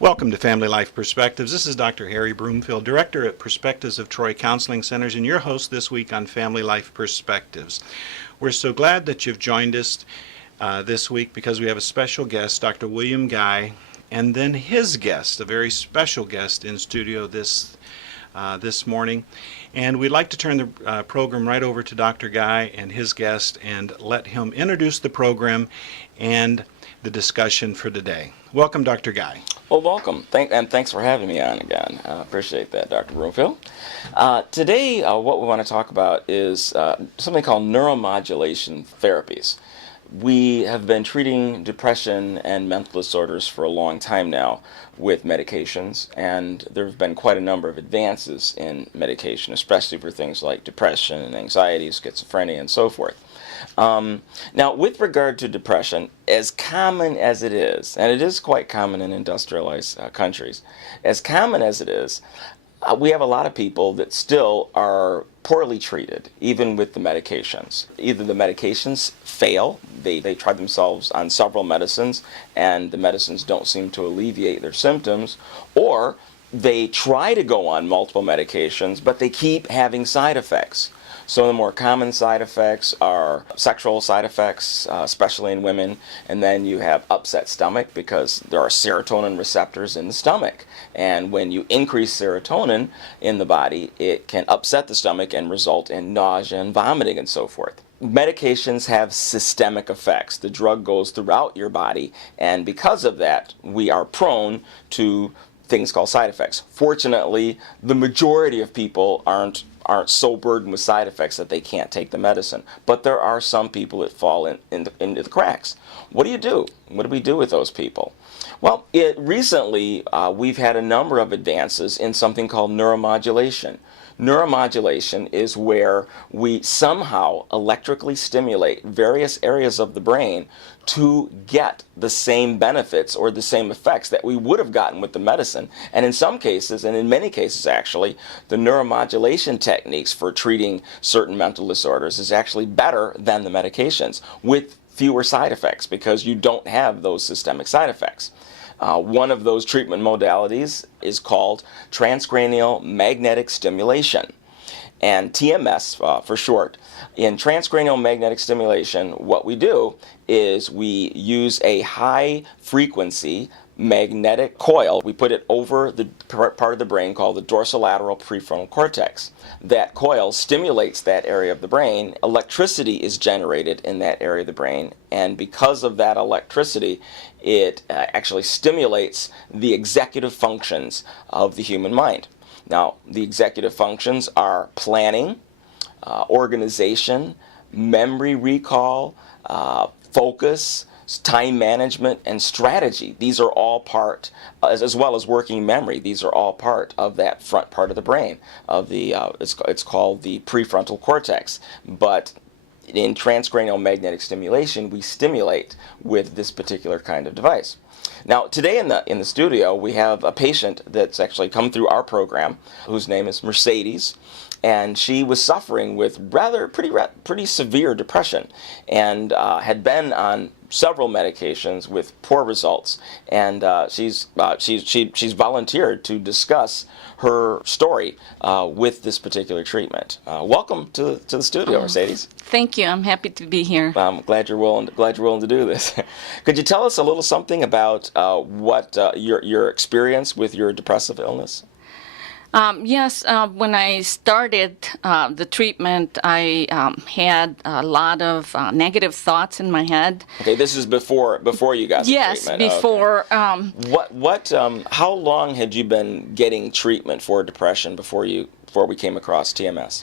Welcome to Family Life Perspectives. This is Dr. Harry Broomfield, Director at Perspectives of Troy Counseling Centers, and your host this week on Family Life Perspectives. We're so glad that you've joined us this week because we have a special guest, Dr. William Guy, and then his guest, a very special guest in studio this morning. And we'd like to turn the program right over to Dr. Guy and his guest and let him introduce the program and the discussion for today. Welcome, Dr. Guy. Well, welcome, and thanks for having me on again. Appreciate that, Dr. Broomfield. Today, what we want to talk about is something called neuromodulation therapies. We have been treating depression and mental disorders for a long time now with medications, and there have been quite a number of advances in medication, especially for things like depression and anxiety, schizophrenia, and so forth. Now, with regard to depression, as common as it is, and it is quite common in industrialized countries, as common as it is, we have a lot of people that still are poorly treated, even with the medications. Either the medications fail, they try themselves on several medicines, and the medicines don't seem to alleviate their symptoms, or they try to go on multiple medications, but they keep having side effects. So the more common side effects are sexual side effects, especially in women, and then you have upset stomach because there are serotonin receptors in the stomach. And when you increase serotonin in the body, it can upset the stomach and result in nausea and vomiting and so forth. Medications have systemic effects. The drug goes throughout your body, and because of that, we are prone to things called side effects. Fortunately, the majority of people aren't so burdened with side effects that they can't take the medicine. But there are some people that fall into the cracks. What do you do? What do we do with those people? Well, recently we've had a number of advances in something called neuromodulation. Neuromodulation is where we somehow electrically stimulate various areas of the brain to get the same benefits or the same effects that we would have gotten with the medicine. And in some cases, and in many cases actually, the neuromodulation techniques for treating certain mental disorders is actually better than the medications with fewer side effects because you don't have those systemic side effects. One of those treatment modalities is called Transcranial Magnetic Stimulation, and TMS for short. In transcranial magnetic stimulation, what we do is we use a high-frequency magnetic coil. We put it over the part of the brain called the dorsolateral prefrontal cortex. That coil stimulates that area of the brain. Electricity is generated in that area of the brain, and because of that electricity, it actually stimulates the executive functions of the human mind. Now, the executive functions are planning, organization, memory recall, focus, time management, and strategy. These are all part, as well as working memory, these are all part of that front part of the brain, of the it's called the prefrontal cortex. But in transcranial magnetic stimulation, we stimulate with this particular kind of device. Now, today in the studio, we have a patient that's actually come through our program, whose name is Mercedes, and she was suffering with pretty severe depression, and had been on several medications with poor results. And she's volunteered to discuss her story with this particular treatment. Welcome to the studio, Mercedes. Thank you. I'm happy to be here. I'm glad you're willing to do this. Could you tell us a little something about what your experience with your depressive illness? Yes, when I started the treatment, I had a lot of negative thoughts in my head. Okay, this is before you got the yes, treatment. Yes, before. Okay. How long had you been getting treatment for depression before we came across TMS?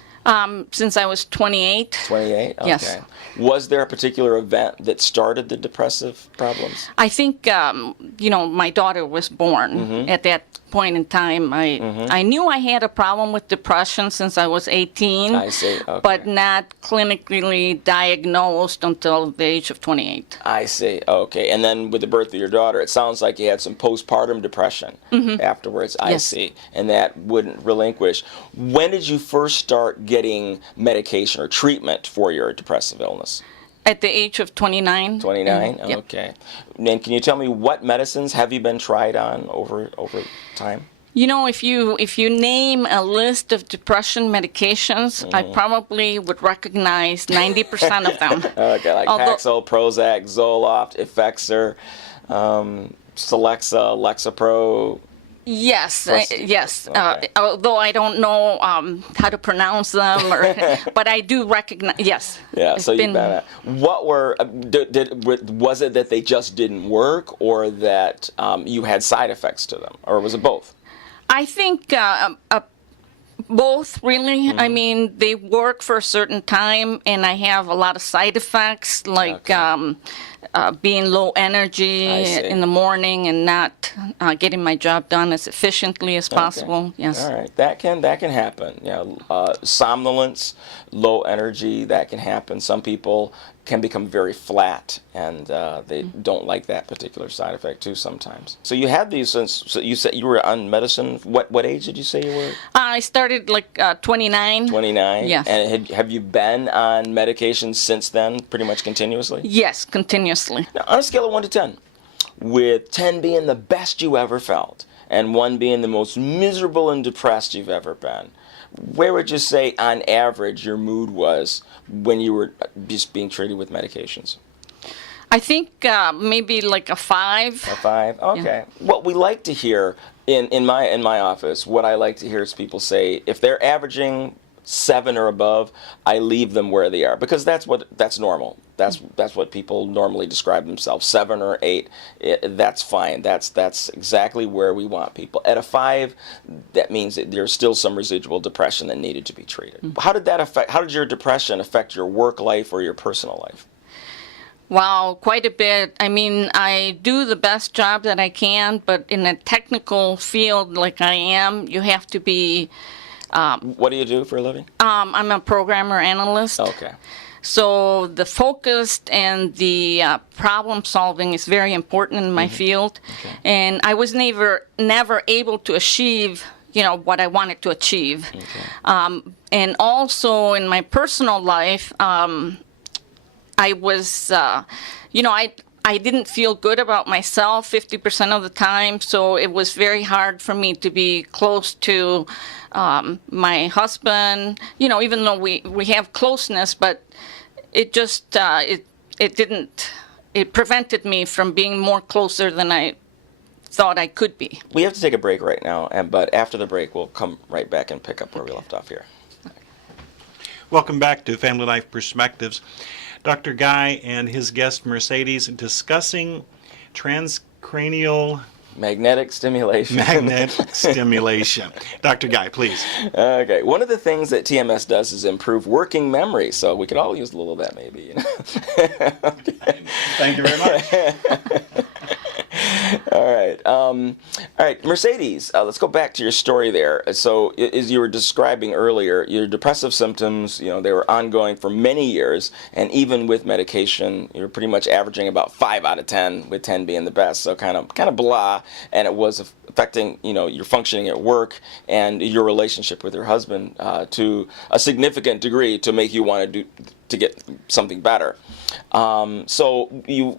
Since I was 28. 28? Okay. Yes. Was there a particular event that started the depressive problems? I think, my daughter was born at that point in time. I knew I had a problem with depression since I was 18. I see. Okay. But not clinically diagnosed until the age of 28. I see. Okay. And then with the birth of your daughter, it sounds like you had some postpartum depression afterwards. I Yes. see. And that wouldn't relinquish. When did you first start getting medication or treatment for your depressive illness? At the age of 29. 29? Yep. Okay. And can you tell me what medicines have you been tried on over time? You know, if you name a list of depression medications, I probably would recognize 90% of them. Okay, like Paxil, Prozac, Zoloft, Effexor, Celexa, Lexapro. Yes, yes. Okay. Although I don't know how to pronounce them, but I do recognize. Yes. Yeah. So you've been. What were? Was it that they just didn't work, or that you had side effects to them, or was it both? I think both, really. I mean, they work for a certain time, and I have a lot of side effects, like being low energy in the morning and not getting my job done as efficiently as possible. Yes. All right. That can happen. Yeah. Somnolence, low energy, that can happen. Some people can become very flat, and they don't like that particular side effect too sometimes. So you had these since, so you said you were on medicine. What age did you say you were? I started like 29. 29? Yes. And have you been on medication since then, pretty much continuously? Yes, continuously. Now, on a scale of 1 to 10, with 10 being the best you ever felt, and 1 being the most miserable and depressed you've ever been, where would you say, on average, your mood was when you were just being treated with medications? I think maybe like a 5. A 5? Okay. Yeah. What we like to hear in my office, what I like to hear is people say, if they're averaging 7 or above, I leave them where they are, because that's normal. That's what people normally describe themselves. 7 or 8, that's fine. That's exactly where we want people. At a 5, that means that there's still some residual depression that needed to be treated. How did your depression affect your work life or your personal life? Wow, quite a bit. I mean, I do the best job that I can, but in a technical field like I am, you have to be. What do you do for a living? I'm a programmer analyst. Okay. So the focus and the problem solving is very important in my field, and I was never able to achieve, what I wanted to achieve. Okay. And also in my personal life, I was, I didn't feel good about myself 50% of the time, so it was very hard for me to be close to my husband. Even though we have closeness, but it just it prevented me from being more closer than I thought I could be. We have to take a break right now, but after the break, we'll come right back and pick up where we left off here. Welcome back to Family Life Perspectives. Dr. Guy and his guest Mercedes discussing transcranial magnetic stimulation. Magnetic stimulation. Dr. Guy, please. Okay. One of the things that TMS does is improve working memory, so we could all use a little of that maybe. Okay. Thank you very much. All right, Mercedes, let's go back to your story there. So, as you were describing earlier, your depressive symptoms, they were ongoing for many years, and even with medication, you're pretty much averaging about 5 out of 10, with 10 being the best. So, kind of blah, and it was affecting, your functioning at work and your relationship with your husband to a significant degree to make you want to get something better. So you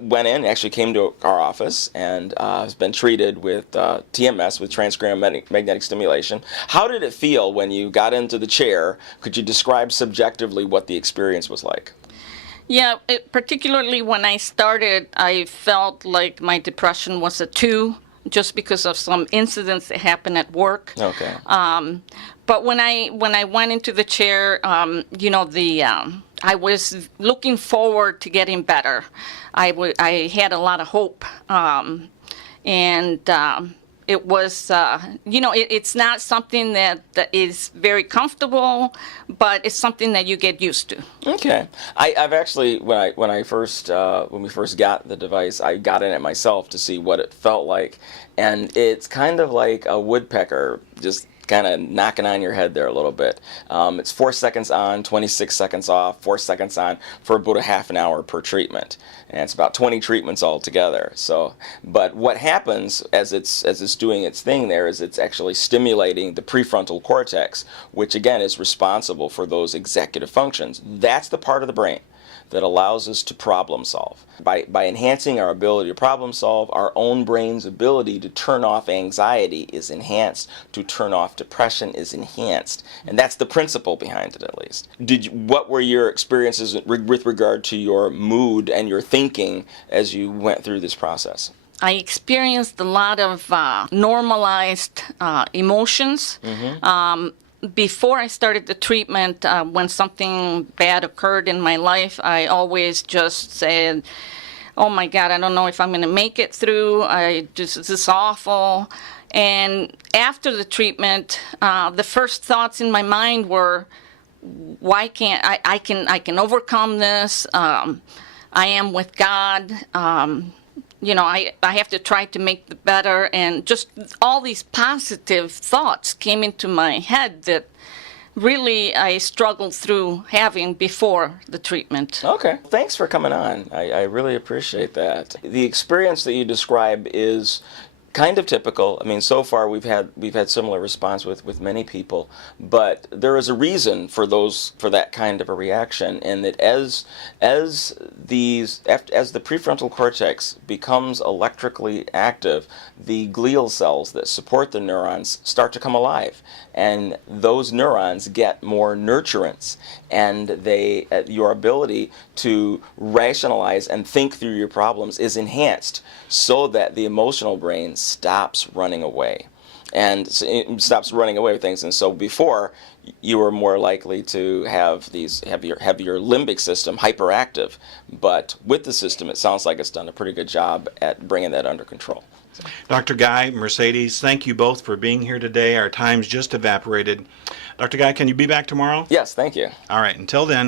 went in, actually came to our office, and has been treated with TMS, with Transcranial Magnetic Stimulation. How did it feel when you got into the chair? Could you describe subjectively what the experience was like? Yeah, particularly when I started, I felt like my depression was a 2, just because of some incidents that happened at work. Okay. But when I went into the chair, I was looking forward to getting better. I had a lot of hope, and it was, it's not something that is very comfortable, but it's something that you get used to. Okay, I've actually when we first got the device, I got in it myself to see what it felt like, and it's kind of like a woodpecker just kind of knocking on your head there a little bit. It's 4 seconds on, 26 seconds off, 4 seconds on for about a half an hour per treatment, and it's about 20 treatments altogether. So, but what happens as it's doing its thing there is it's actually stimulating the prefrontal cortex, which again is responsible for those executive functions. That's the part of the brain that allows us to problem solve. By enhancing our ability to problem solve, our own brain's ability to turn off anxiety is enhanced, to turn off depression is enhanced. And that's the principle behind it, at least. What were your experiences with regard to your mood and your thinking as you went through this process? I experienced a lot of normalized emotions. Before I started the treatment, when something bad occurred in my life, I always just said, oh my God, I don't know if I'm going to make it through. This is awful. And after the treatment, the first thoughts in my mind were, why can't I can overcome this. I am with God. I have to try to make it better, and just all these positive thoughts came into my head that really I struggled through having before the treatment. Okay. Thanks for coming on. I really appreciate that. The experience that you describe is kind of typical. I mean, so far we've had similar response with many people, but there is a reason for that kind of a reaction, and that as the prefrontal cortex becomes electrically active, the glial cells that support the neurons start to come alive, and those neurons get more nurturance, and your ability to rationalize and think through your problems is enhanced, so that the emotional brain stops running away. And it stops running away with things. And so before, you were more likely to have your limbic system hyperactive. But with the system, it sounds like it's done a pretty good job at bringing that under control. Dr. Guy, Mercedes, thank you both for being here today. Our time's just evaporated. Dr. Guy, can you be back tomorrow? Yes, thank you. All right, until then.